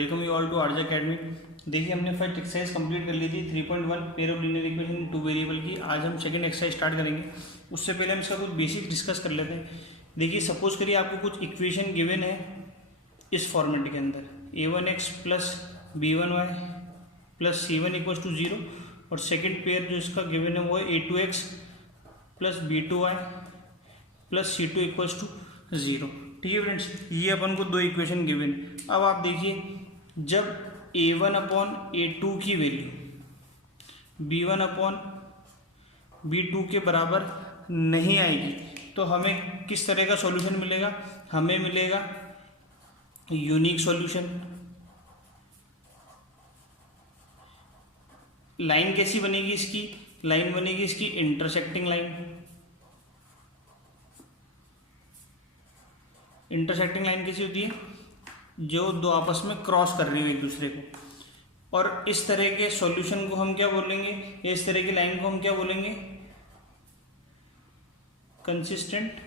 Welcome you all to RJ academy. देखिए हमने first exercise complete कर ली थी 3.1 pair of linear equation in two variable की। आज हम सेकंड एक्सरसाइज स्टार्ट करेंगे। उससे पहले हम इसका कुछ बेसिक डिस्कस कर लेते हैं। देखिए सपोज करिए आपको कुछ इक्वेशन गिवन है इस फॉर्मेट के अंदर a1x plus b1y plus c1 equals to 0 और सेकेंड पेयर जो इसका गिवन है वो है a2x plus b2y plus c2 equals to 0। ठीक है फ्रेंड्स, ये अपन को दो इक्वेशन गिवन। अब आप देखिए जब a1 अपॉन a2 की वैल्यू b1 अपॉन b2 के बराबर नहीं आएगी तो हमें किस तरह का सॉल्यूशन मिलेगा? हमें मिलेगा यूनिक सॉल्यूशन। लाइन कैसी बनेगी इसकी? लाइन बनेगी इसकी इंटरसेक्टिंग लाइन। इंटरसेक्टिंग लाइन कैसी होती है? जो दो आपस में क्रॉस कर रही है एक दूसरे को। और इस तरह के सॉल्यूशन को हम क्या बोलेंगे? इस तरह की लाइन को हम क्या बोलेंगे? Consistent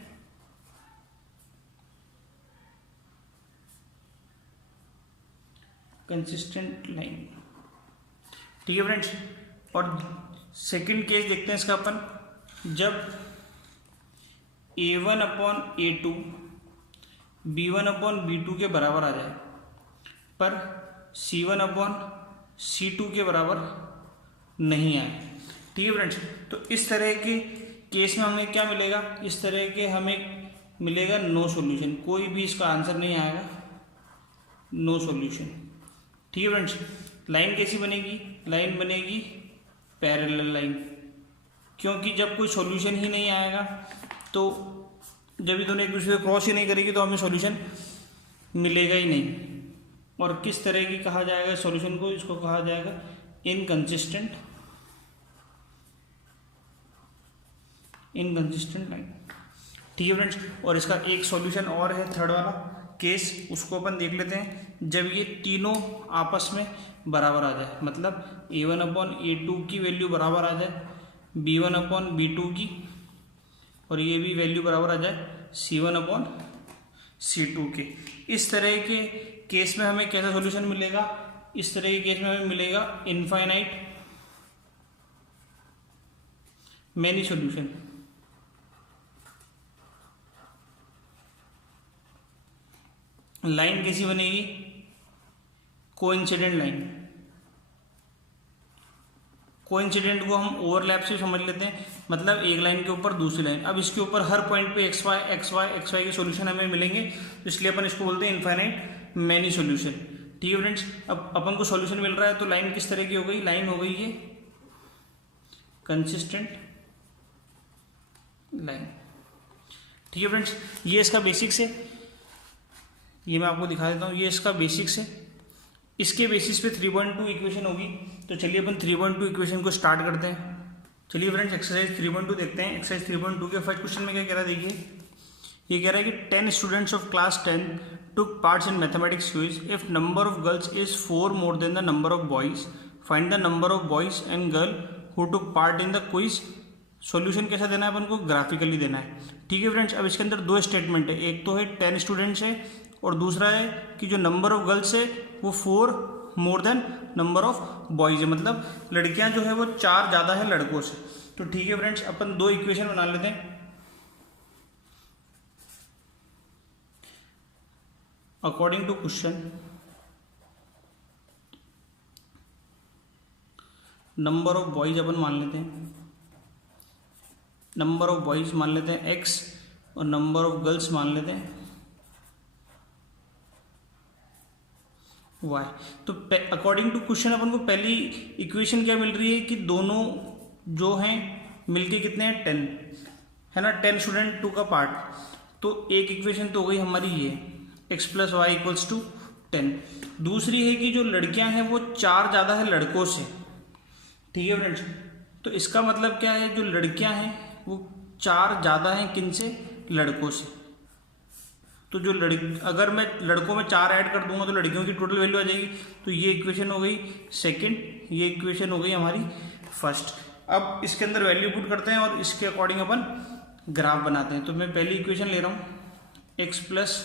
line. ठीक है फ्रेंड्स, और सेकंड केस देखते हैं इसका अपन। जब a1 upon a2 b1 upon b2 के बराबर आ जाए पर c1 अपॉन c2 के बराबर नहीं आए। ठीक है फ्रेंड्स, तो इस तरह के केस में हमें क्या मिलेगा? इस तरह के हमें मिलेगा नो सॉल्यूशन। कोई भी इसका आंसर नहीं आएगा, नो सॉल्यूशन। ठीक है फ्रेंड्स, लाइन कैसी बनेगी? लाइन बनेगी पैरेलल लाइन, क्योंकि जब कोई सॉल्यूशन ही नहीं आएगा तो जब ये दोनों एक दूसरे को क्रॉस ही नहीं करेगी तो हमें सॉल्यूशन मिलेगा ही नहीं। और किस तरह की कहा जाएगा सॉल्यूशन को? इसको कहा जाएगा इनकंसिस्टेंट लाइन। ठीक है फ्रेंड्स, और इसका एक सॉल्यूशन और है थर्ड वाला केस, उसको अपन देख लेते हैं। जब ये तीनों आपस में बराबर आ जाए, मतलब a1 अपॉन a2 की वैल्यू बराबर आ जाए b1 अपॉन b2 की, और ये भी वैल्यू बराबर आ जाए c1 अपॉन c2 के। इस तरह के केस में हमें कैसा सॉल्यूशन मिलेगा? इस तरह के केस में हमें मिलेगा इनफाइनाइट मैनी सॉल्यूशन। लाइन कैसी बनेगी? Coincident line. कोइंसिडेंट को हम ओवरलैप से समझ लेते हैं, मतलब एक लाइन के ऊपर दूसरी लाइन। अब इसके ऊपर हर पॉइंट पे एक्स वाई के सॉल्यूशन हमें मिलेंगे, तो इसलिए अपन इसको बोलते हैं इनफाइनाइट मैनी सॉल्यूशन। ठीक है फ्रेंड्स, अब अपन को सॉल्यूशन मिल रहा है तो लाइन किस तरह की हो गई? लाइन हो गई ये कंसिस्टेंट लाइन। ठीक है फ्रेंड्स, ये इसका बेसिक्स है। ये मैं आपको दिखा देता हूँ, ये इसका बेसिक्स है। इसके बेसिस पे 3.2 इक्वेशन होगी। तो चलिए अपन 3.2 इक्वेशन को स्टार्ट करते हैं। चलिए फ्रेंड्स, एक्सरसाइज 3.2 देखते हैं। एक्सरसाइज 3.2 के फर्स्ट क्वेश्चन में क्या कह रहा है? देखिए ये कह रहा है कि 10 students of class 10 took parts in mathematics quiz. If number of girls is 4 more than the number of boys, find the number of boys and girl who took part in the quiz. Solution कैसा देना है अपन को? Graphically देना है। ठीक है friends, अब इसके अंदर दो स्टेटमेंट है। एक तो है 10 स्टूडेंट्स है और दूसरा है कि जो नंबर ऑफ गर्ल्स है वो 4 more than number of boys है, मतलब लड़कियां जो है वो 4 ज़्यादा है लड़कों से। तो ठीक है फ्रेंड्स, अपन दो इक्वेशन बना लेते हैं। According to question, number of boys अपन मान लेते हैं, नंबर ऑफ बॉयज मान लेते हैं x और नंबर ऑफ गर्ल्स मान लेते हैं y। तो अकॉर्डिंग टू क्वेश्चन अपन को पहली इक्वेशन क्या मिल रही है कि दोनों जो हैं मिलके कितने हैं? 10 है ना। 10 स्टूडेंट 2 का पार्ट, तो एक इक्वेशन तो हो गई हमारी ये x plus y equals to 10। दूसरी है कि जो लड़कियां हैं वो 4 ज़्यादा है लड़कों से। ठीक है फ्रेंड्स, तो इसका मतलब क्या है? जो लड़कियां हैं वो 4 ज़्यादा हैं किन से? लड़कों से। तो जो अगर मैं लड़कों में 4 ऐड कर दूंगा तो लड़कियों की टोटल वैल्यू आ जाएगी। तो ये इक्वेशन हो गई सेकंड, ये इक्वेशन हो गई हमारी फर्स्ट। अब इसके अंदर वैल्यू पुट करते हैं और इसके अकॉर्डिंग अपन ग्राफ बनाते हैं। तो मैं पहली इक्वेशन ले रहा हूँ x plus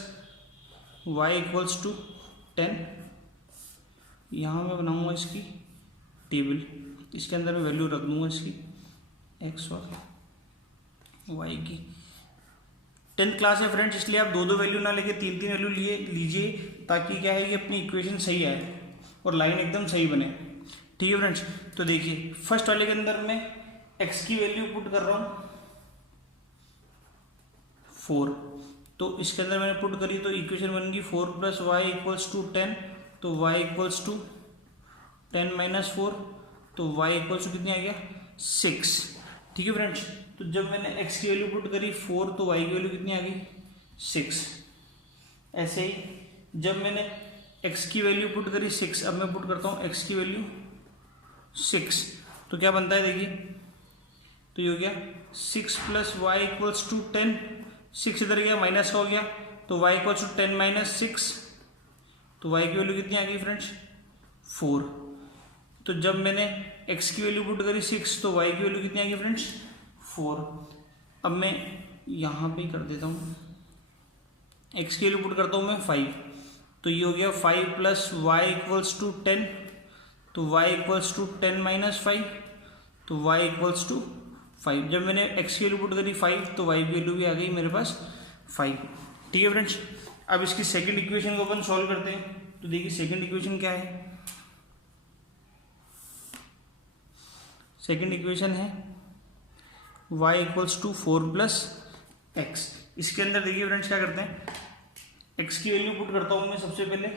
y equals to 10 यहाँ मैं बनाऊँगा इसकी टेबल, इसके अंदर मैं वैल्यू रख दूँगा इसकी एक्स और वाई की। 10th क्लास है फ्रेंड्स, इसलिए आप दो दो वैल्यू ना लेके तीन तीन वैल्यू लीजिए, ताकि क्या है कि अपनी इक्वेशन सही आए और लाइन एकदम सही बने। ठीक है फ्रेंड्स, तो देखिए फर्स्ट वाले के अंदर मैं x की वैल्यू पुट कर रहा हूँ 4, तो इसके अंदर मैंने पुट करी तो इक्वेशन बन गई 4 + y = 10, तो y = 10 - 4, तो y = कितनी आ गया 6। ठीक है फ्रेंड्स, तो जब मैंने x की वैल्यू पुट करी 4, तो y की वैल्यू कितनी आ गई 6। ऐसे ही जब मैंने x की वैल्यू पुट करी 6, अब मैं पुट करता हूँ x की वैल्यू 6, तो क्या बनता है देखिए, तो ये हो गया 6 + y = 10, 6 इधर गया माइनस का हो गया, तो y = 10 - 6, तो y की वैल्यू कितनी आ गई फ्रेंड्स 4। तो जब मैंने x की वैल्यू पुट करी 6, तो y की वैल्यू कितनी आ गई फ्रेंड्स 4। अब मैं यहाँ पे कर देता हूँ, x की वैल्यू पुट करता हूँ मैं 5, तो ये हो गया 5 + y = 10, तो y = 10 - 5, तो y = 5। जब मैंने x की वैल्यू पुट करी 5, तो y की वैल्यू भी आ गई मेरे पास 5। ठीक है फ्रेंड्स, अब इसकी सेकंड इक्वेशन को अपन सॉल्व करते हैं। तो देखिए सेकंड इक्वेशन क्या है, सेकंड इक्वेशन है y = 4 + x। इसके अंदर देखिए फ्रेंड्स क्या करते हैं, x की वैल्यू पुट करता हूँ मैं सबसे पहले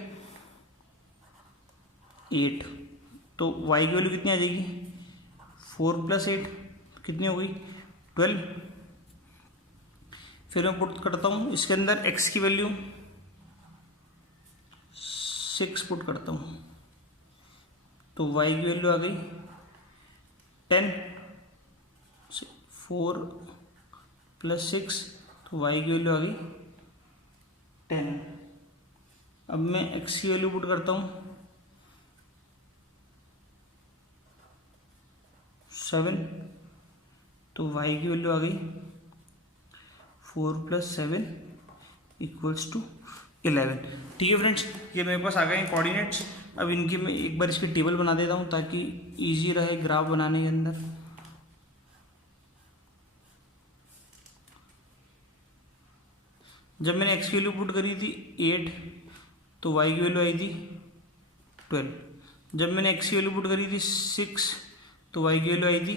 8, तो y की वैल्यू कितनी आ जाएगी 4 + 8, कितनी हो गई 12। फिर मैं पुट करता हूँ इसके अंदर x की वैल्यू 6 पुट करता हूँ, तो y की वैल्यू आ गई 10, 4 + 6, तो y की वैल्यू आ गई 10। अब मैं x की वैल्यू पुट करता हूँ 7, तो y की वैल्यू आ गई 4 + 7 = 11। ठीक है फ्रेंड्स, ये मेरे पास आ गए हैं कोऑर्डिनेट्स। अब इनकी मैं एक बार इसकी टेबल बना देता हूँ ताकि इजी रहे ग्राफ बनाने के अंदर। जब मैंने x की वैल्यू पुट करी थी 8, तो y की वैल्यू आई थी 12। जब मैंने x की वैल्यू पुट करी थी 6, तो y की वैल्यू आई थी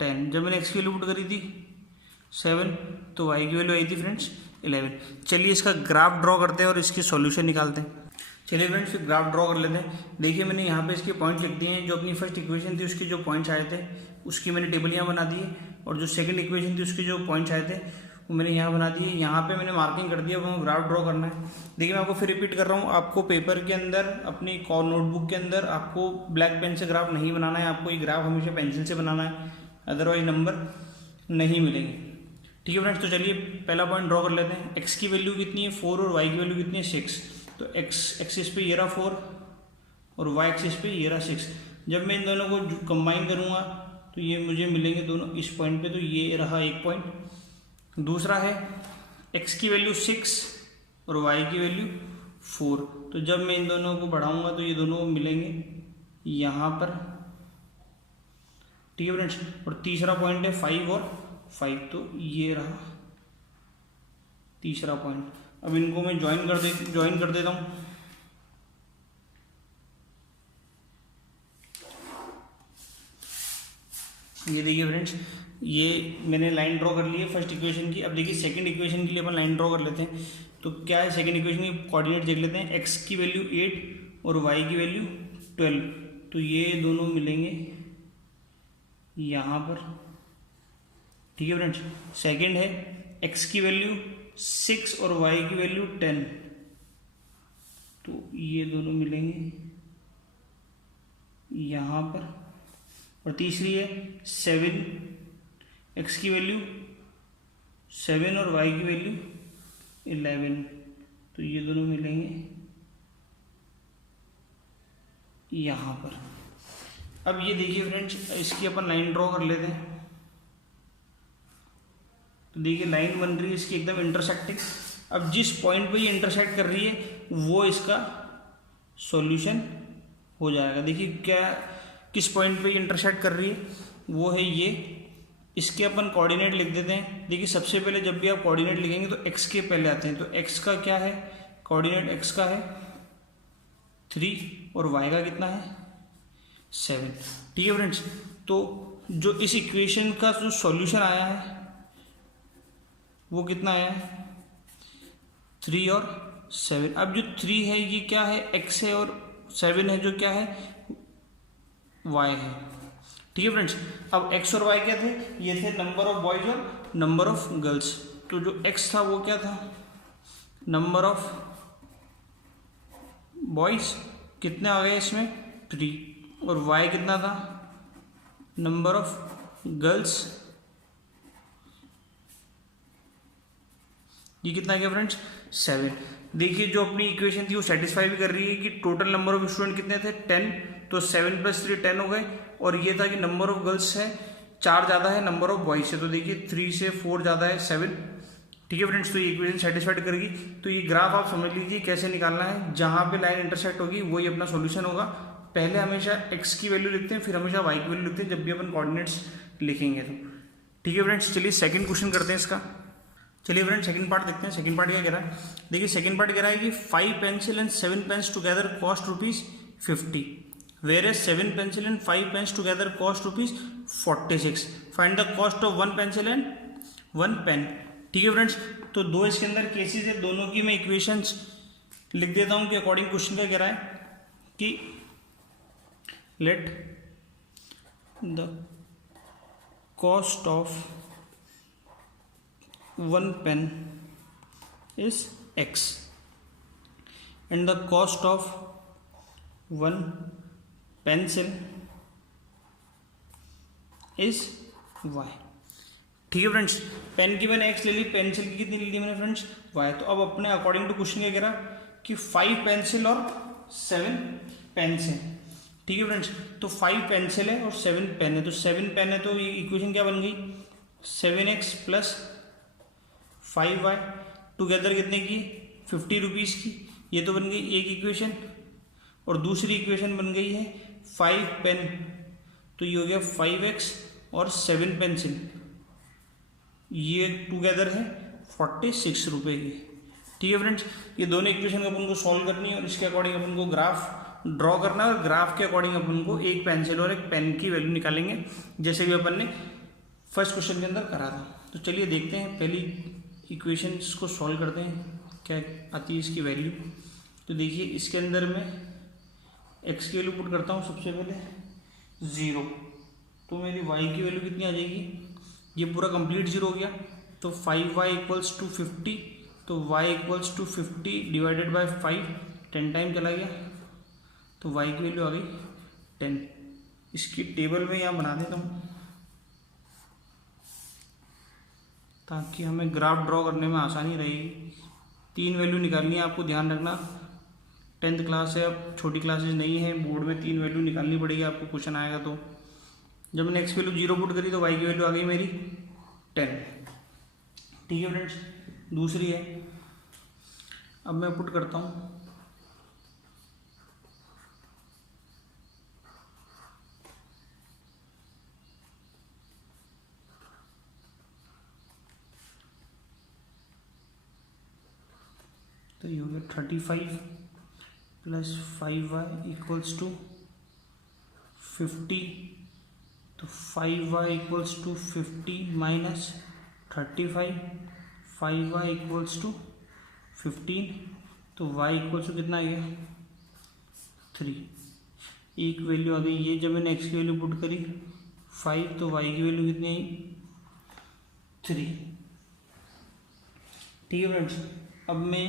10। जब मैंने x की वैल्यू पुट करी थी 7, तो y की वैल्यू आई थी फ्रेंड्स 11। चलिए इसका ग्राफ ड्रॉ करते हैं और इसकी सॉल्यूशन निकालते हैं। चलिए फ्रेंड्स फिर ग्राफ ड्रॉ कर लेते हैं। देखिए मैंने यहाँ पे इसके पॉइंट लिख दिए हैं, जो अपनी फर्स्ट इक्वेशन थी उसके जो पॉइंट्स आए थे उसकी मैंने टेबल यहाँ बना दी है, और जो सेकंड इक्वेशन थी उसके जो पॉइंट्स आए थे वो मैंने यहाँ बना दिए। यहाँ पे मैंने मार्किंग कर दिया, वो ग्राफ ड्रॉ करना है। देखिए मैं आपको फिर रिपीट कर रहा हूँ, आपको पेपर के अंदर अपनी नोटबुक के अंदर आपको ब्लैक पेन से ग्राफ नहीं बनाना है, आपको ये ग्राफ हमेशा पेंसिल से बनाना है, अदरवाइज नंबर नहीं मिलेंगे। ठीक है फ्रेंड्स, तो चलिए पहला पॉइंट ड्रॉ कर लेते हैं। x की वैल्यू कितनी है 4 और y की वैल्यू कितनी है 6, तो x एक्सिस पे ये रहा 4 और y एक्सिस पे ये रहा 6। जब मैं इन दोनों को कंबाइन करूँगा तो ये मुझे मिलेंगे दोनों इस पॉइंट पे, तो ये रहा एक पॉइंट। दूसरा है x की वैल्यू 6 और y की वैल्यू 4, तो जब मैं इन दोनों को बढ़ाऊंगा तो ये दोनों मिलेंगे यहाँ पर। ठीक है फ्रेंड्स, और तीसरा पॉइंट है 5 और 5, तो ये रहा तीसरा पॉइंट। अब इनको मैं ज्वाइन कर देता हूँ। ये देखिए फ्रेंड्स, ये मैंने लाइन ड्रॉ कर ली है फर्स्ट इक्वेशन की। अब देखिए सेकंड इक्वेशन के लिए अपन लाइन ड्रॉ कर लेते हैं। तो क्या है सेकंड इक्वेशन की कोऑर्डिनेट देख लेते हैं। x की वैल्यू 8 और y की वैल्यू 12, तो ये दोनों मिलेंगे यहाँ पर। ठीक है फ्रेंड्स, सेकंड है x की वैल्यू 6 और y की वैल्यू 10, तो ये दोनों मिलेंगे यहाँ पर। और तीसरी है 7, x की वैल्यू 7 और y की वैल्यू 11, तो ये दोनों मिलेंगे यहाँ पर। अब ये देखिए फ्रेंड्स, इसकी अपन लाइन ड्रॉ कर लेते हैं। तो देखिए लाइन बन रही है इसकी एकदम इंटरसेक्टिंग। अब जिस पॉइंट पे ये इंटरसेक्ट कर रही है वो इसका सॉल्यूशन हो जाएगा। देखिए क्या किस पॉइंट पे इंटरसेक्ट कर रही है, वो है ये। इसके अपन कोऑर्डिनेट लिख देते हैं। देखिए सबसे पहले जब भी आप कोऑर्डिनेट लिखेंगे तो एक्स के पहले आते हैं, तो एक्स का क्या है, कोऑर्डिनेट एक्स का है 3 और वाई का कितना है 7। ठीक है फ्रेंड्स, तो जो इस इक्वेशन का जो सॉल्यूशन आया है वो कितना आया है 3 और 7। अब जो 3 है ये क्या है, एक्स है, और 7 है जो क्या है y है। ठीक है फ्रेंड्स, अब x और y क्या थे, ये थे नंबर ऑफ बॉयज और नंबर ऑफ गर्ल्स। तो जो x था वो क्या था, नंबर ऑफ बॉयज कितने आ गए इसमें 3, और y कितना था, नंबर ऑफ गर्ल्स, ये कितना गया फ्रेंड्स 7। देखिए जो अपनी इक्वेशन थी वो सेटिस्फाई भी कर रही है कि टोटल नंबर ऑफ स्टूडेंट कितने थे 10, तो 7 + 3 10 हो गए। और ये था कि नंबर ऑफ गर्ल्स है 4 ज़्यादा है नंबर ऑफ बॉयज से, तो देखिए 3 से 4 ज़्यादा है 7। ठीक है फ्रेंड्स, तो ये इक्वेशन सेटिस्फाइड करेगी। तो ये ग्राफ आप समझ लीजिए कैसे निकालना है, जहाँ पे लाइन इंटरसेक्ट होगी वही अपना सोल्यूशन होगा। पहले हमेशा x की वैल्यू लिखते हैं, फिर हमेशा y की वैल्यू लिखते हैं जब भी अपन कोऑर्डिनेट्स लिखेंगे तो। ठीक है फ्रेंड्स, चलिए सेकंड क्वेश्चन करते हैं इसका। चलिए फ्रेंड सेकंड पार्ट देखते हैं। सेकंड पार्ट क्या कह रहा है, देखिए सेकंड पार्ट कह रहा है कि 5 pencil and 7 pens together cost ₹50, whereas 7 pencil and 5 pens together cost ₹46। Find the cost of 1 pencil and 1 pen. ठीक है फ्रेंड्स, तो दो इसके अंदर केसेस है, दोनों की मैं इक्वेशंस लिख देता हूं कि अकॉर्डिंग क्वेश्चन का कह रहा है कि let the cost of 1 pen is x and the cost of 1 pencil is y। ठीक है फ्रेंड्स, पेन की मैंने x ले ली, पेंसिल की कितनी ली मैंने फ्रेंड्स y। तो अब अपने अकॉर्डिंग टू क्वेश्चन क्या कह रहा कि 5 पेंसिल और 7 पेन्स हैं। ठीक है फ्रेंड्स, तो 5 पेंसिल है और 7 पेन है, तो 7 पेन है तो ये इक्वेशन क्या बन गई 7x + 5y टुगेदर कितने की 50 रुपीज़ की। ये तो बन गई एक इक्वेशन, और दूसरी इक्वेशन बन गई है 5 पेन, तो ये हो गया 5x और 7 पेंसिल, ये टुगेदर है 46 रुपये की। ठीक है फ्रेंड्स, ये दोनों इक्वेशन को अपन को सॉल्व करनी है और इसके अकॉर्डिंग अपन को ग्राफ ड्रॉ करना है, और ग्राफ के अकॉर्डिंग अपन को एक पेंसिल और एक पेन की वैल्यू निकालेंगे जैसे कि अपन ने फर्स्ट क्वेश्चन के अंदर करा था। तो चलिए देखते हैं, पहली इक्वेशंस को सॉल्व करते हैं क्या आती है इसकी वैल्यू। तो देखिए इसके अंदर मैं x की वैल्यू पुट करता हूँ सबसे पहले 0, तो मेरी y की वैल्यू कितनी आ जाएगी, ये पूरा कंप्लीट 0 हो गया, तो 5y = 50, तो y = 50 डिवाइडेड बाय 5, 10 टाइम चला गया, तो y की वैल्यू आ गई 10। इसकी टेबल में यहाँ बना देता हूँ ताकि हमें ग्राफ ड्रॉ करने में आसानी रहेगी। 3 वैल्यू निकालनी है आपको, ध्यान रखना 10th क्लास है, अब छोटी क्लासेज नहीं है, बोर्ड में 3 वैल्यू निकालनी पड़ेगी आपको, क्वेश्चन आएगा तो। जब मैंने x की वैल्यू 0 पुट करी तो y की वैल्यू आ गई मेरी 10। ठीक है फ्रेंड्स, दूसरी है, अब मैं पुट करता हूँ तो ये हो गया 35 + 5y = 50, तो 5y = 50 माइनस 35, 5y = 15, तो y = कितना आ गया 3। एक वैल्यू आ गई ये, जब मैंने x की वैल्यू पुट करी 5, तो y की वैल्यू कितनी आई 3। ठीक है फ्रेंड्स, अब मैं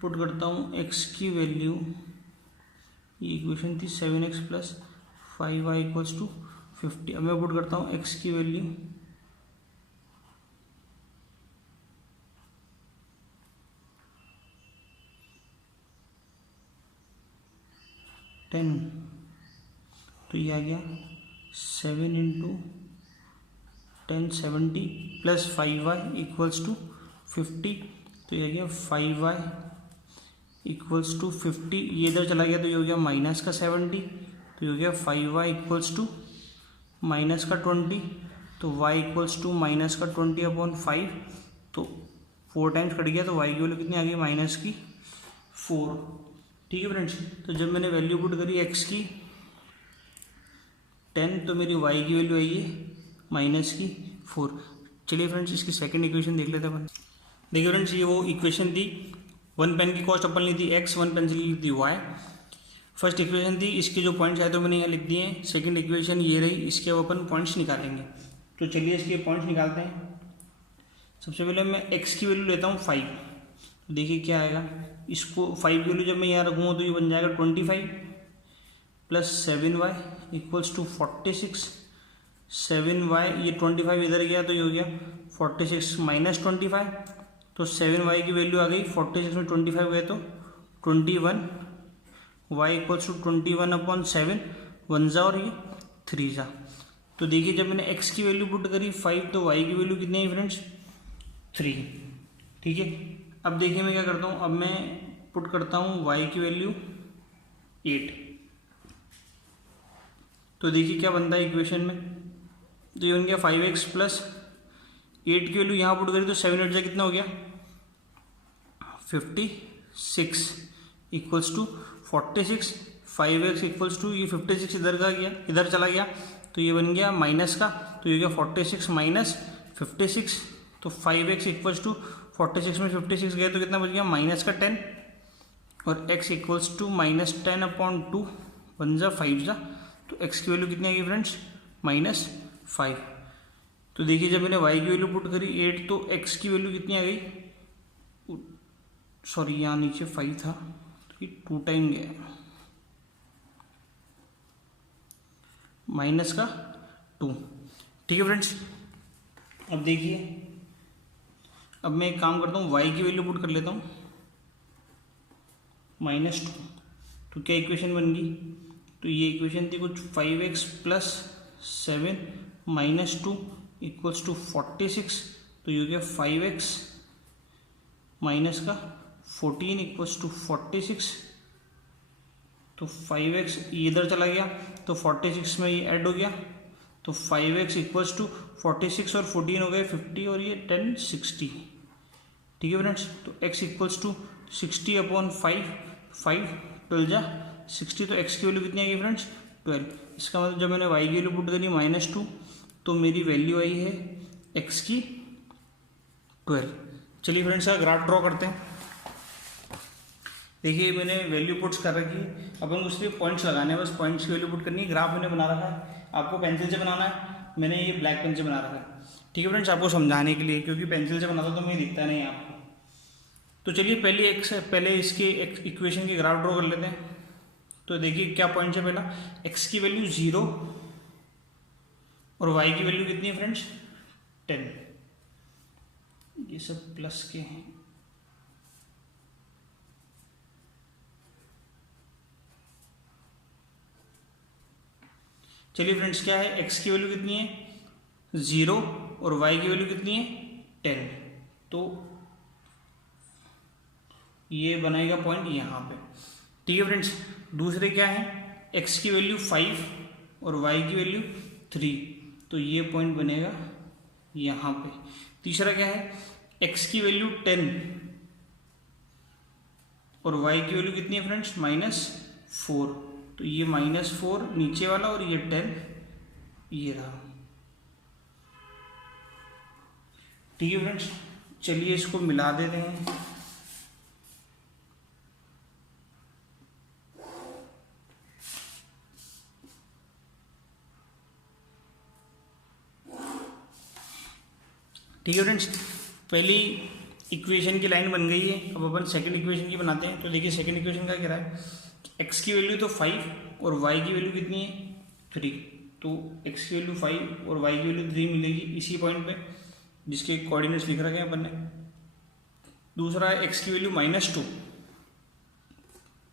पुट करता हूँ x की वैल्यू, ये इक्वेशन थी 7x + 5y = 50। अब मैं पुट करता हूँ x की वैल्यू 10, तो ये आ गया 7 × 10 70 + 5y = 50, तो ये आ गया 5y इक्वल्स टू 50, ये इधर चला गया तो ये हो गया माइनस का 70, तो ये हो गया 5y इक्वल्स टू माइनस का 20, तो y इक्वल्स टू माइनस का 20/5, तो 4 टाइम्स कट गया, तो y की वैल्यू कितनी आ गई, माइनस की 4। ठीक है फ्रेंड्स, तो जब मैंने वैल्यू पुट करी x की 10, तो मेरी y की वैल्यू आई है माइनस की 4। चलिए फ्रेंड्स इसकी सेकंड इक्वेशन देख लेते हैं अपन। देखिए फ्रेंड्स ये वो इक्वेशन थी, 1 पेन की कॉस्ट अपन ली थी x, 1 पेंसिल ली थी y। फर्स्ट इक्वेशन थी, इसके जो पॉइंट्स आए तो मैंने यहाँ लिख दिए हैं। सेकंड इक्वेशन ये रही, इसके अपन पॉइंट्स निकालेंगे। तो चलिए इसके पॉइंट्स निकालते हैं। सबसे पहले मैं x की वैल्यू लेता हूँ 5, तो देखिए क्या आएगा। इसको 5 की वैल्यू जब मैं यहाँ रखूँगा तो ये बन जाएगा 25 plus 7y equals to 46। 7y, ये 25 इधर गया तो ये हो गया 46 माइनस 25, तो 7y की वैल्यू आ गई, 46 में 25 गए तो 21, y इक्वल्स टू 21/7, 1 जा और ये 3 जा। तो देखिए जब मैंने x की वैल्यू पुट करी 5, तो y की वैल्यू कितनी है फ्रेंड्स, 3। ठीक है, अब देखिए मैं क्या करता हूँ, अब मैं पुट करता हूँ y की वैल्यू 8। तो देखिए क्या बनता है इक्वेशन में, तो ये बन गया 5x प्लस 8 की वैल्यू यहाँ पुट करी तो 7 8 जा कितना हो गया 56 equals to 46, 5x equals to ये 56 इधर का गया, इधर चला गया तो ये बन गया माइनस का, तो ये गया 46 माइनस 56, तो 5x इक्वल्स टू 46 में 56 गए तो कितना बच गया माइनस का 10, और x इक्वल्स टू माइनस 10/2, 1 जा 5 जा, तो x की वैल्यू कितनी आ गई फ्रेंड्स, -5। तो देखिए जब मैंने y की वैल्यू पुट करी 8, तो x की वैल्यू कितनी आ गई, सॉरी यहाँ नीचे 5 था तो ये 2 टाइम गया, माइनस का 2। ठीक है फ्रेंड्स, अब देखिए अब मैं एक काम करता हूँ, y की वैल्यू पुट कर लेता हूँ -2, तो क्या इक्वेशन बन गई, तो ये इक्वेशन थी कुछ 5x plus 7 minus 2 equals to 46, तो ये हो गया 5x माइनस का 14 इक्वल्स टू 46, तो 5x ये इधर चला गया तो 46 में ये ऐड हो गया, तो 5x इक्वल्स टू 46 और 14 हो गए 50 और ये 10 60। ठीक है फ्रेंड्स, तो x इक्वल्स टू 60/5, 5 12 जा 60, तो x की वैल्यू कितनी आएगी फ्रेंड्स 12। इसका मतलब जब मैंने y की वैल्यू पुट करी -2, तो मेरी वैल्यू आई है x की 12। चलिए फ्रेंड्स का ग्राफ ड्रॉ करते हैं। देखिए मैंने वैल्यू पुट्स कर रखी है, अपन को सिर्फ पॉइंट्स लगाने हैं, बस पॉइंट्स की वैल्यू पुट करनी है। ग्राफ मैंने बना रखा है, आपको पेंसिल से बनाना है, मैंने ये ब्लैक पेन से बना रखा है। ठीक है फ्रेंड्स, आपको समझाने के लिए, क्योंकि पेंसिल से बनाता तो मुझे दिखता नहीं है आपको। तो चलिए पहले इसके इक्वेशन के ग्राफ ड्रॉ कर लेते हैं। तो देखिए क्या पॉइंट्स है, पहला x की वैल्यू 0 और y की वैल्यू कितनी है फ्रेंड्स 10, ये सब प्लस के हैं। चलिए फ्रेंड्स क्या है, x की वैल्यू कितनी है 0 और y की वैल्यू कितनी है 10, तो ये बनाएगा पॉइंट यहाँ पे। ठीक है फ्रेंड्स, दूसरे क्या है, x की वैल्यू 5 और y की वैल्यू 3, तो ये पॉइंट बनेगा यहाँ पे। तीसरा क्या है, x की वैल्यू 10 और y की वैल्यू कितनी है फ्रेंड्स -4, तो ये -4 नीचे वाला और ये 10 ये रहा। ठीक है फ्रेंड्स, चलिए इसको मिला देते हैं। ठीक है फ्रेंड्स, पहली इक्वेशन की लाइन बन गई है। अब अपन सेकंड इक्वेशन की बनाते हैं। तो देखिए सेकंड इक्वेशन का क्या रहा है, x की वैल्यू तो 5 और y की वैल्यू कितनी है 3, तो x की वैल्यू 5 और y की वैल्यू 3 मिलेगी इसी पॉइंट पे जिसके कोऑर्डिनेट्स लिख रखे हैं अपन ने। दूसरा है x की वैल्यू -2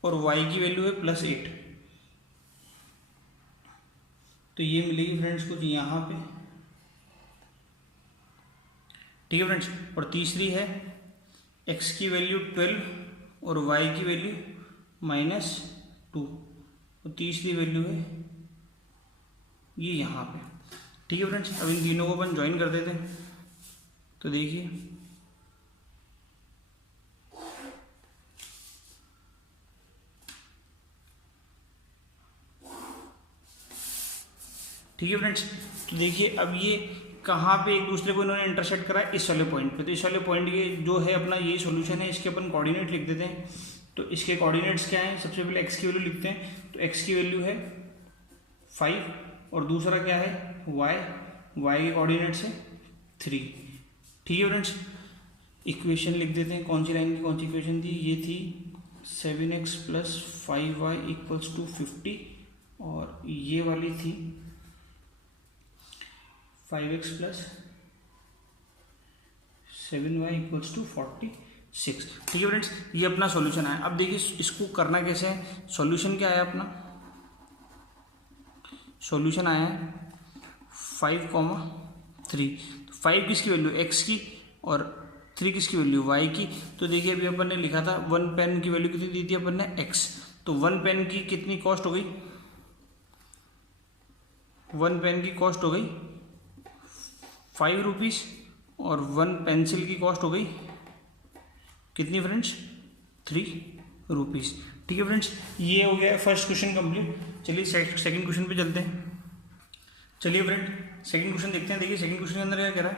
और y की वैल्यू है +8, तो ये मिलेगी फ्रेंड्स कुछ यहाँ पे। ठीक है फ्रेंड्स, और तीसरी है x की वैल्यू 12 और y की वैल्यू -2 और तीसरी वैल्यू है ये यहाँ पे। ठीक है फ्रेंड्स, अब इन तीनों को अपन ज्वाइन कर देते हैं। तो देखिए ठीक है फ्रेंड्स, तो देखिए अब ये कहाँ पे एक दूसरे को इन्होंने इंटरसेक्ट करा, इस वाले पॉइंट पे। तो इस वाले पॉइंट ये जो है अपना यही सॉल्यूशन है। इसके अपन कोऑर्डिनेट लिख देते हैं। तो इसके कोऑर्डिनेट्स क्या हैं, सबसे पहले x की वैल्यू लिखते हैं। तो x की वैल्यू है 5 और दूसरा क्या है y के कोऑर्डिनेट्स है 3। ठीक है फ्रेंड्स, इक्वेशन लिख देते हैं। कौन सी लाइन की कौन सी इक्वेशन थी, ये थी 7x + 5y = 50 और ये वाली थी 5x + 7y = 46। ठीक है फ्रेंड्स, ये अपना सॉल्यूशन आया। अब देखिए इसको करना कैसे है। सॉल्यूशन क्या आया अपना, सॉल्यूशन आया है 5,3। 5 किसकी वैल्यू, x की, और 3 किसकी वैल्यू, y की। तो देखिए अभी अपन ने लिखा था 1 पेन की वैल्यू कितनी दी थी अपन ने, x। तो 1 पेन की कितनी कॉस्ट हो गई, 1 पेन की कॉस्ट हो गई 5 रुपीज़ और 1 पेंसिल की कॉस्ट हो गई कितनी फ्रेंड्स, 3 रुपीज़। ठीक है फ्रेंड्स, ये हो गया फर्स्ट क्वेश्चन कंप्लीट। चलिए सेकंड क्वेश्चन पे चलते हैं। चलिए फ्रेंड सेकंड क्वेश्चन देखते हैं। देखिए सेकंड क्वेश्चन के अंदर क्या कह रहा है,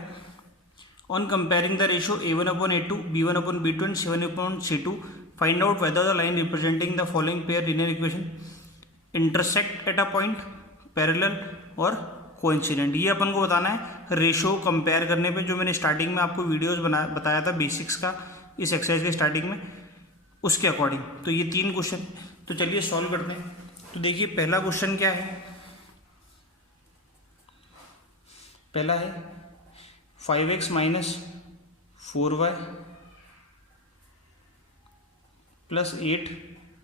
on comparing the ratio a1/a2 b1/b2 and c1/c2 find out whether the line representing the following pair linear equation intersect at a point, parallel और कोइंसिडेंट। ये अपन को बताना है रेशो कंपेयर करने पे, जो मैंने स्टार्टिंग में आपको वीडियोस बताया था बेसिक्स का इस एक्सरसाइज के स्टार्टिंग में, उसके अकॉर्डिंग। तो ये 3 क्वेश्चन, तो चलिए सॉल्व करते हैं। तो देखिए पहला क्वेश्चन क्या है, पहला है 5x - 4y + 8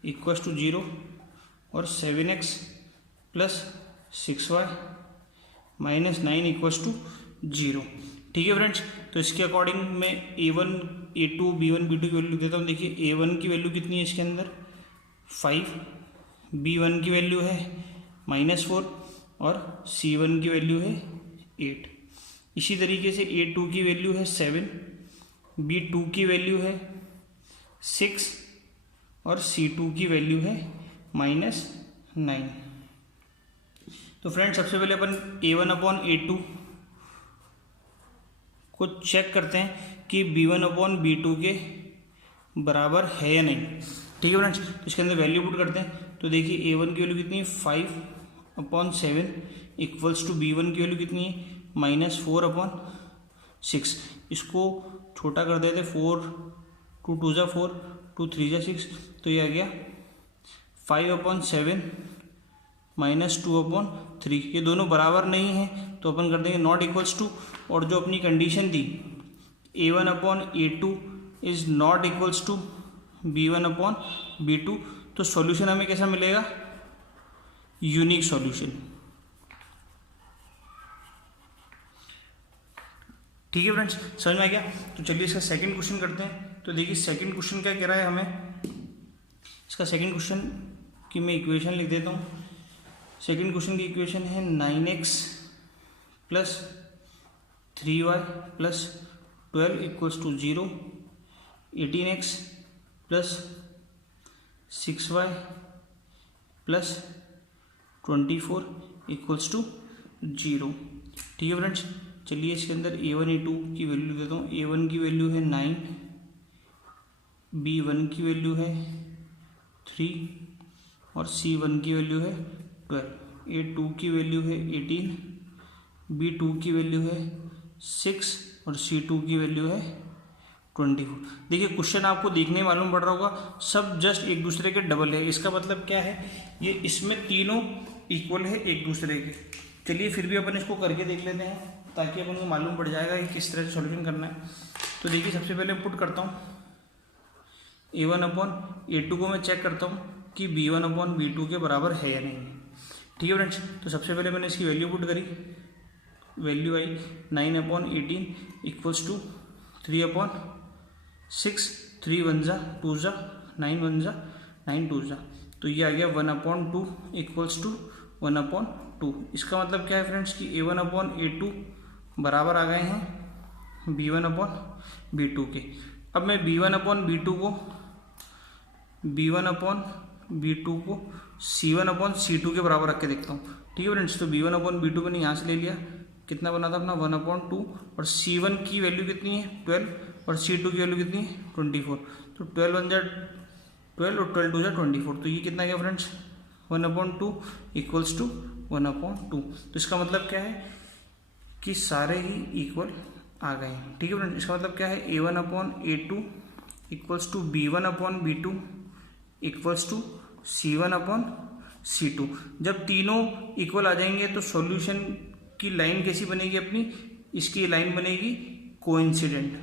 = 0 और 7x + 6y - 9 = 0। ठीक है फ्रेंड्स, तो इसके अकॉर्डिंग मैं a1 a2 b1 b2 की वैल्यू लिख देता हूँ। देखिए a1 की वैल्यू कितनी है इसके अंदर 5, b1 की वैल्यू है -4 और c1 की वैल्यू है 8। इसी तरीके से a2 की वैल्यू है 7, b2 की वैल्यू है 6 और c2 की वैल्यू है -9। तो फ्रेंड्स सबसे पहले अपन a1/a2 को चेक करते हैं कि b1/b2 के बराबर है या नहीं। ठीक है फ्रेंड्स, तो इसके अंदर वैल्यू पुट करते हैं। तो देखिए a1 की वैल्यू कितनी है 5/7 = b1 की वैल्यू कितनी है -4/6। इसको छोटा कर देते, 4 2 2 = 4 2 3 = 6। तो ये आ गया 5/7 -2/3। ये दोनों बराबर नहीं है तो अपन कर देंगे नॉट इक्वल्स टू। और जो अपनी कंडीशन थी a1/a2 is not equals to b1/b2, तो सॉल्यूशन हमें कैसा मिलेगा, यूनिक सॉल्यूशन। ठीक है फ्रेंड्स, समझ में आ गया। तो चलिए इसका सेकंड क्वेश्चन करते हैं। तो देखिए सेकंड क्वेश्चन क्या कह रहा है हमें, इसका सेकंड क्वेश्चन की मैं इक्वेशन लिख देता हूँ। सेकंड क्वेश्चन की इक्वेशन है 9x + 3y + 12 = 0, 18x + 6y + 24 = 0। ठीक है फ्रेंड्स, चलिए इसके अंदर a1 a2 की वैल्यू लिख देता हूँ। a1 की वैल्यू है 9, b1 की वैल्यू है 3 और c1 की वैल्यू है 12, a2 की वैल्यू है 18, b2 की वैल्यू है 6 और c2 की वैल्यू है 24। देखिए क्वेश्चन आपको देखने में मालूम पड़ रहा होगा, सब जस्ट एक दूसरे के डबल है। इसका मतलब क्या है, ये इसमें तीनों इक्वल है एक दूसरे के। चलिए फिर भी अपन इसको करके देख लेते हैं ताकि अपन को मालूम पड़ जाएगा कि किस तरह से सॉल्यूशन करना है। तो देखिए सबसे पहले पुट करता हूँ a1/a2 को मैं चेक करता हूँ कि b1/b2 के बराबर है या नहीं। ठीक है फ्रेंड्स, तो सबसे पहले मैंने इसकी वैल्यू पुट करी, वैल्यू आई 9/18 = 3/6, 3 1 = 2 = 9 1 जा 9 2 जा, तो ये आ गया 1/2 इक्वल्स टू 1/2। इसका मतलब क्या है फ्रेंड्स कि A1/A2 बराबर आ गए हैं B1/B2 के। अब मैं B1/B2 को C1/C2 के बराबर रख के देखता हूँ। ठीक है फ्रेंड्स, तो B1/B2 मैंने यहाँ से ले लिया, कितना बना था अपना 1/2, और C1 की वैल्यू कितनी है 12 और C2 की वैल्यू कितनी है 24। तो 12 1 जा 12 और 12 2 जा 24, तो ये कितना गया फ्रेंड्स 1/2 इक्वल्स टू 1/2। तो इसका मतलब क्या है कि सारे ही इक्वल आ गए हैं। ठीक है फ्रेंड्स, इसका मतलब क्या है A1/A2 equals to B1/B2 equals to C1/C2। जब तीनों इक्वल आ जाएंगे तो सॉल्यूशन की लाइन कैसी बनेगी अपनी, इसकी लाइन बनेगी कोइंसिडेंट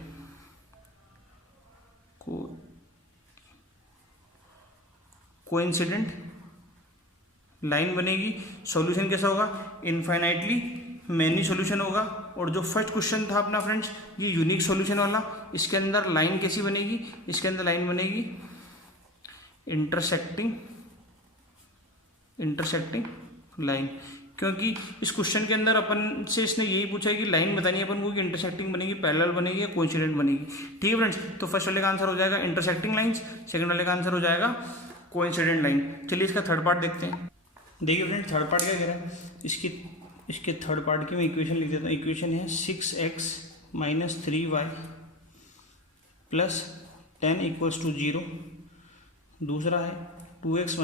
लाइन बनेगी। सॉल्यूशन कैसा होगा, इनफाइनाइटली मैनी सॉल्यूशन होगा। और जो फर्स्ट क्वेश्चन था अपना फ्रेंड्स ये यूनिक सॉल्यूशन वाला, इसके अंदर लाइन कैसी बनेगी, इसके अंदर लाइन बनेगी इंटरसेक्टिंग लाइन, क्योंकि इस क्वेश्चन के अंदर अपन से इसने यही पूछा है कि लाइन बतानी है अपन को कि इंटरसेक्टिंग बनेगी, पैरेलल बनेगी या कोइंसिडेंट बनेगी। ठीक है फ्रेंड्स, तो फर्स्ट वाले का आंसर हो जाएगा इंटरसेक्टिंग लाइंस, सेकंड वाले का आंसर हो जाएगा कोइंसिडेंट लाइन। चलिए इसका थर्ड पार्ट देखते हैं। देखिए फ्रेंड्स थर्ड पार्ट क्या कह रहा है, इसके थर्ड पार्ट की मैं इक्वेशन लिख देता हूँ। इक्वेशन है 6x - 3y + 10 = 0। दूसरा है 2x - y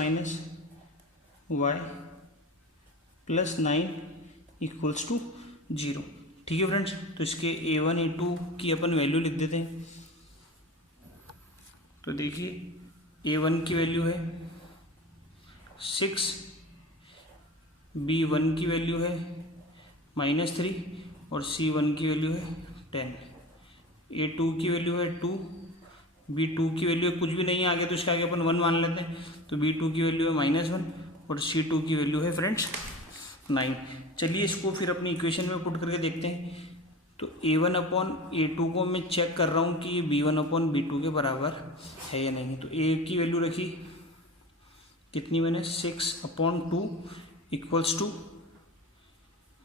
+ 9 = 0। ठीक है फ्रेंड्स, तो इसके A1 A2 की अपन वैल्यू लिख देते हैं। तो देखिए A1 की वैल्यू है 6, B1 की वैल्यू है -3 और C1 की वैल्यू है 10। A2 की वैल्यू है 2, B2 की वैल्यू कुछ भी नहीं है आगे, तो इसके आगे अपन 1 मान लेते हैं। तो B2 की वैल्यू है -1 और C2 की वैल्यू है फ्रेंड्स 9। चलिए इसको फिर अपनी इक्वेशन में पुट करके देखते हैं। तो A1/A2 को मैं चेक कर रहा हूँ कि ये B1/B2 के बराबर है या नहीं। तो A की वैल्यू रखी कितनी मैंने 6/2 इक्वल्स टू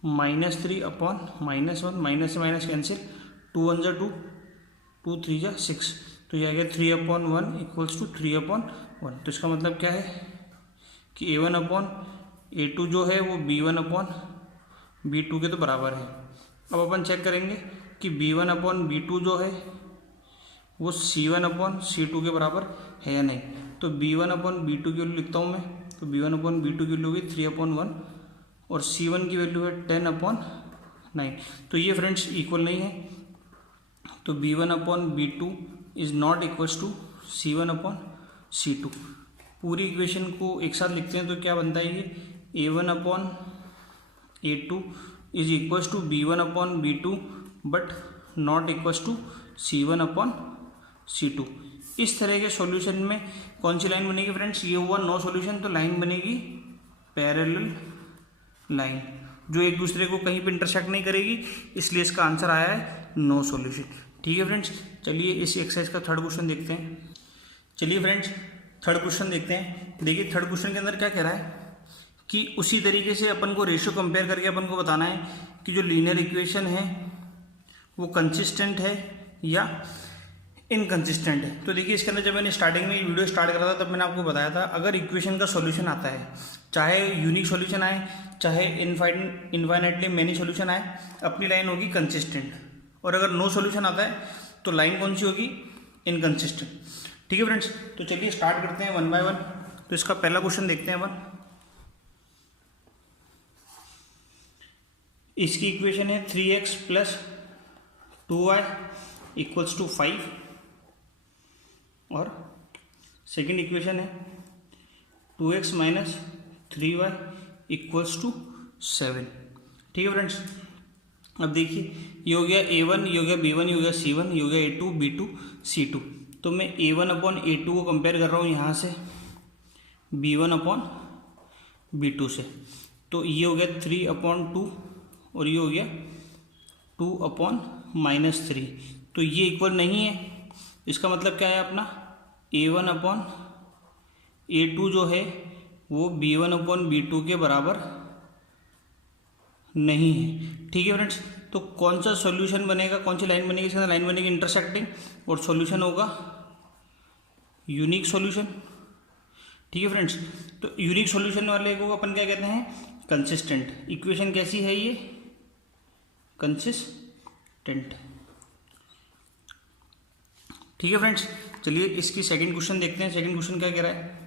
-3/-1, माइनस से माइनस कैंसिल, 2 1 जा 2, 2 3 जा 6, तो ये आ गया 3/1 इक्वल्स टू 3/1। तो इसका मतलब क्या है कि A1/A2 जो है वो B1/B2 के तो बराबर है। अब अपन चेक करेंगे कि B1/B2 जो है वो C1/C2 के बराबर है या नहीं। तो B1/B2 की वैल्यू लिखता हूँ मैं, तो B1/B2 की वैल्यू होगी 3/1 और C1 की वैल्यू है 10/9। तो ये फ्रेंड्स इक्वल नहीं है, तो B1/B2 is not equals to C1/C2। पूरी इक्वेशन को एक साथ लिखते हैं तो क्या बनता है ये A1/A2 is equals to B1/B2 but not equals to C1/C2। इस तरह के सॉल्यूशन में कौन सी लाइन बनेगी फ्रेंड्स, ये हुआ नो सॉल्यूशन, तो लाइन बनेगी पैरेलल लाइन, जो एक दूसरे को कहीं पे इंटरसेक्ट नहीं करेगी, इसलिए इसका आंसर आया है नो सॉल्यूशन। ठीक है फ्रेंड्स, चलिए इस एक्सरसाइज का थर्ड क्वेश्चन देखते हैं। चलिए फ्रेंड्स थर्ड क्वेश्चन देखते हैं। देखिए थर्ड क्वेश्चन के अंदर क्या कह रहा है कि उसी तरीके से अपन को रेशियो कंपेयर करके अपन को बताना है कि जो लीनियर इक्वेशन है वो कंसिस्टेंट है या इनकंसिस्टेंट है। तो देखिए इसके अंदर जब मैंने स्टार्टिंग में वीडियो स्टार्ट करा था तब मैंने आपको बताया था, अगर इक्वेशन का सॉल्यूशन आता है, चाहे यूनिक सॉल्यूशन आए चाहे इनफाइनाइटली मेनी सॉल्यूशन आए, अपनी लाइन होगी कंसिस्टेंट, और अगर नो सॉल्यूशन आता है तो लाइन कौन सी होगी, इनकंसिस्टेंट। ठीक है फ्रेंड्स, तो चलिए स्टार्ट करते हैं 1 बाय 1। तो इसका पहला क्वेश्चन देखते हैं अपन। इसकी इक्वेशन है 3x + 2y = 5 और सेकंड इक्वेशन है 2x - 3y = 7। ठीक है फ्रेंड्स, अब देखिए ये हो गया A1, ये हो गया B1, ये हो गया C1, ये हो गया A2 B2 C2। तो मैं A1/A2 को कंपेयर कर रहा हूँ यहाँ से B1/B2 से, तो ये हो गया 3/2 और ये हो गया 2/-3, तो ये इक्वल नहीं है। इसका मतलब क्या है अपना A1 अपॉन A2 जो है वो B1 अपॉन B2 के बराबर नहीं है। ठीक है फ्रेंड्स, तो कौन सा सॉल्यूशन बनेगा, कौन सी लाइन बनेगी, इसके अंदर लाइन बनेगी इंटरसेक्टिंग, और सॉल्यूशन होगा यूनिक सॉल्यूशन। ठीक है फ्रेंड्स, तो यूनिक सॉल्यूशन वाले को अपन क्या कहते हैं, कंसिस्टेंट। इक्वेशन कैसी है ये, कंसिस्टेंट। ठीक है फ्रेंड्स, चलिए इसकी सेकंड क्वेश्चन देखते हैं। सेकंड क्वेश्चन क्या कह रहा है।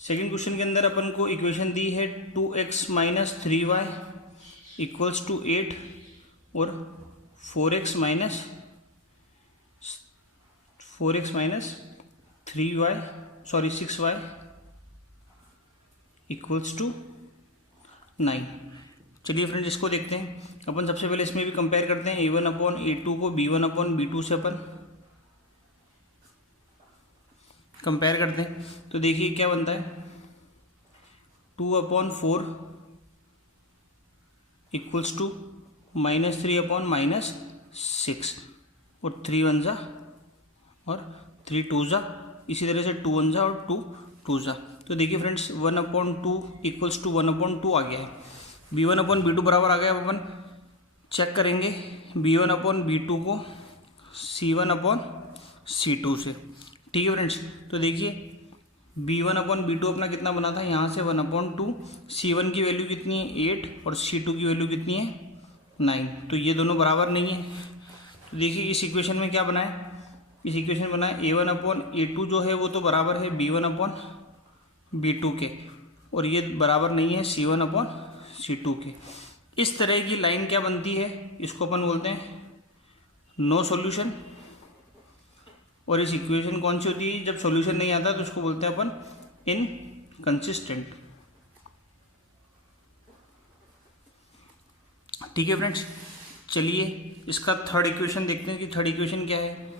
सेकंड क्वेश्चन के अंदर अपन को इक्वेशन दी है 2x minus 3y equals to 8 और 4x minus 6y equals to 9। चलिए फ्रेंड्स इसको देखते हैं। अपन सबसे पहले इसमें भी कंपेयर करते हैं A1 अपॉन A2 को B1 अपॉन B2 से अपन कंपेयर करते हैं। तो देखिए क्या बनता है, 2/4 इक्वल्स टू -3/-6 और 3 1 जा और 3 2 जा, इसी तरह से 2 1 जा और 2 2 जा। तो देखिए फ्रेंड्स 1/2 इक्वल्स टू 1/2 आ गया है। B1 अपॉन B2 बराबर आ गया। अब अपन चेक करेंगे B1 अपॉन B2 को C1 अपॉन C2 से। ठीक है फ्रेंड्स, तो देखिए B1 अपॉन B2 अपना कितना बना था, यहाँ से 1/2, C1 की वैल्यू कितनी है 8 और C2 की वैल्यू कितनी है 9। तो ये दोनों बराबर नहीं है। तो देखिए इस इक्वेशन में क्या बना है, इस इक्वेशन में बना है A1 अपॉन A2 जो है वो तो बराबर है B1 अपॉन B2 के, और ये बराबर नहीं है C1 अपॉन C2 के। इस तरह की लाइन क्या बनती है, इसको अपन बोलते हैं नो सॉल्यूशन। और इस इक्वेशन कौन सी होती है, जब सॉल्यूशन नहीं आता तो उसको बोलते हैं अपन इनकंसिस्टेंट। ठीक है फ्रेंड्स, चलिए इसका थर्ड इक्वेशन देखते हैं कि थर्ड इक्वेशन क्या है।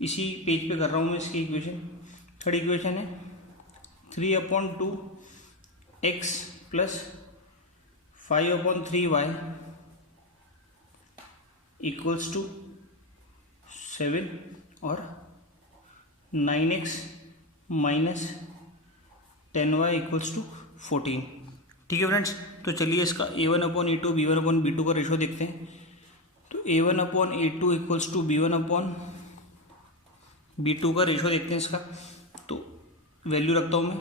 इसी पेज पे कर रहा हूँ मैं इसकी इक्वेशन। थर्ड इक्वेशन है 3/2x plus 5/3y equals to 7 और 9x minus 10y equals to 14। ठीक है फ्रेंड्स, तो चलिए इसका A1 upon A2 B1 upon B2 का रेशो देखते हैं। तो A1 upon A2 equals to B1 upon B2 का रेशो देखते हैं इसका। तो वैल्यू रखता हूँ मैं,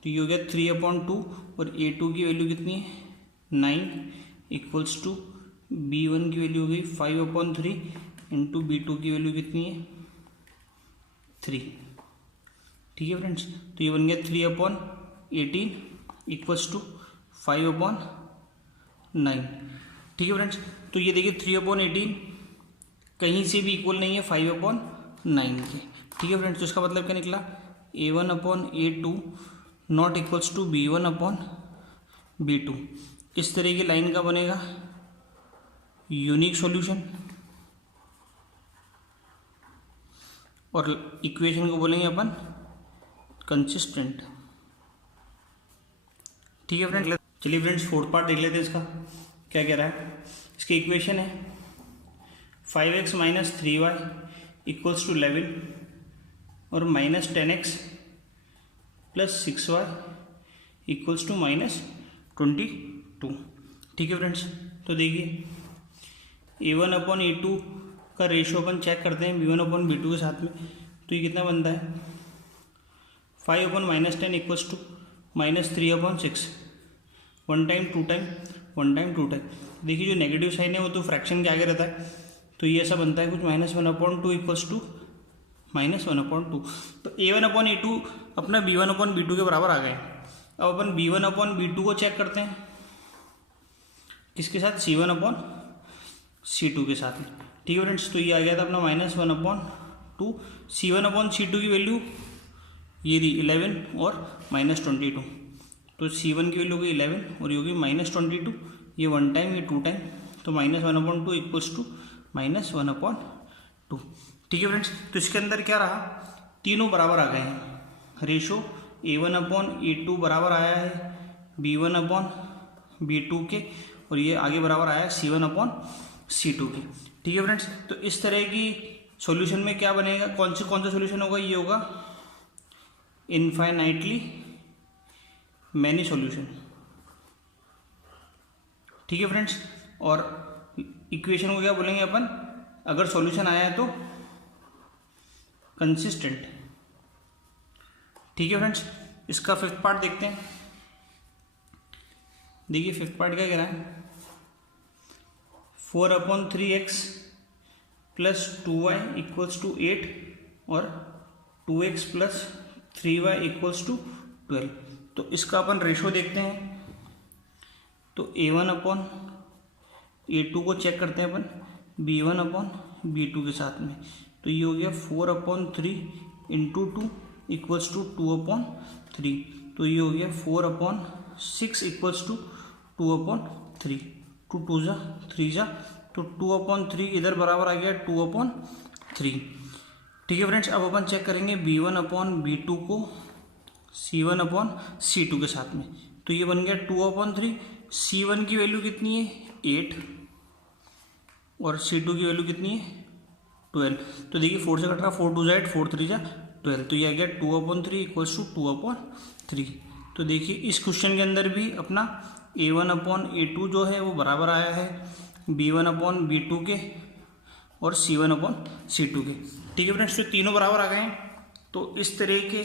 तो ये हो गया 3/2 और A2 की वैल्यू कितनी है 9 इक्वल्स टू B1 की वैल्यू हो गई 5/3 इंटू B2 की वैल्यू कितनी है 3। ठीक है फ्रेंड्स, तो ये बन गया 3/18 इक्वल्स टू 5/9। ठीक है फ्रेंड्स, तो ये देखिए 3/18 कहीं से भी इक्वल नहीं है 5/9 के। ठीक है फ्रेंड्स, तो इसका मतलब क्या निकला, A1 upon A2 not equals to B1 upon B2। इस तरह की लाइन का बनेगा यूनिक सॉल्यूशन, और इक्वेशन को बोलेंगे अपन कंसिस्टेंट। ठीक है फ्रेंड्स, चलिए फ्रेंड्स फोर्थ पार्ट देख लेते हैं इसका क्या कह रहा है। इसकी इक्वेशन है 5x minus 3y equals to 11 और minus 10x plus 6y equals to -22। ठीक है फ्रेंड्स, तो देखिए A1 अपॉन A2 का रेशो अपन चेक करते हैं B1 अपॉन B2 के साथ में। तो ये कितना बनता है 5/-10 equals to -3/6। 1 time 2 time 1 time 2 time. देखिए जो नेगेटिव साइन है वो तो फ्रैक्शन के आगे रहता है, तो ये ऐसा बनता है कुछ -1/2 इक्वल्स टू -1/2। तो A1 अपॉन A2 अपना B1 अपॉन B2 के बराबर आ गए। अब अपन B1 अपॉन B2 को चेक करते हैं किसके साथ, C1 अपॉन C2 के साथ में। ठीक है फ्रेंड्स, तो ये आ गया था अपना -1/2। C1 अपॉन C2 की वैल्यू ये थी 11 और -22। तो C1 की वैल्यू होगी 11 और ये होगी -22। ये 1 टाइम ये 2 टाइम, तो -1/2 इक्वल्स टू -1/2। ठीक है फ्रेंड्स, तो इसके अंदर क्या रहा, तीनों बराबर आ गए हैं। रेशो A1 अपॉन A2 बराबर आया है B1 अपॉन B2 के, और ये आगे बराबर आया है C1 अपॉन C2 के। ठीक है फ्रेंड्स, तो इस तरह की सॉल्यूशन में क्या बनेगा, कौन सा सॉल्यूशन होगा, ये होगा इनफाइनाइटली मैनी सॉल्यूशन। ठीक है फ्रेंड्स, और इक्वेशन को क्या बोलेंगे अपन, अगर सॉल्यूशन आया है तो कंसिस्टेंट। ठीक है फ्रेंड्स, इसका फिफ्थ पार्ट देखते हैं। देखिए फिफ्थ पार्ट क्या कह रहा है, 4/3x plus 2y equals to 8 और 2x plus 3y equals to 12। तो इसका अपन रेशो देखते हैं। तो A1/A2 को चेक करते हैं अपन B1/B2 के साथ में। तो ये हो गया 4/3 इंटू 2 इक्वल्स टू 2/3। तो ये हो गया 4/6 इक्वल्स टू 2/3। 2 2 जा 3 जा, तो 2/3 इधर बराबर आ गया 2/3। ठीक है फ्रेंड्स, अब अपन चेक करेंगे B1/B2 को C1/C2 के साथ में। तो ये बन गया 2/3। C1 की वैल्यू कितनी है 8 और C2 की वैल्यू कितनी है 12। तो देखिए 4 से कट रहा, 4 2 जा 8, 4 3 जा 12। तो ये आ गया 2/3 इक्वल्स टू 2/3। तो देखिए इस क्वेश्चन के अंदर भी अपना A1/A2 जो है वो बराबर आया है B1/B2 के और C1/C2 के। ठीक है फ्रेंड्स, तो तीनों बराबर आ गए हैं। तो इस तरह के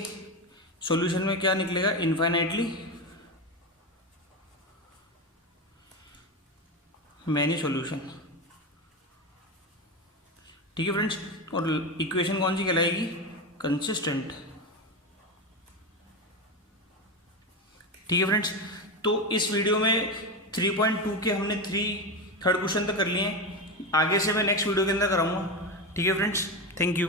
सॉल्यूशन में क्या निकलेगा, इनफाइनाइटली मैनी सॉल्यूशन। ठीक है फ्रेंड्स, और इक्वेशन कौन सी कहलाएगी, कंसिस्टेंट। ठीक है फ्रेंड्स, तो इस वीडियो में 3.2 के हमने थर्ड क्वेश्चन तक कर लिए हैं। आगे से मैं नेक्स्ट वीडियो के अंदर कराऊंगा। ठीक है फ्रेंड्स, थैंक यू।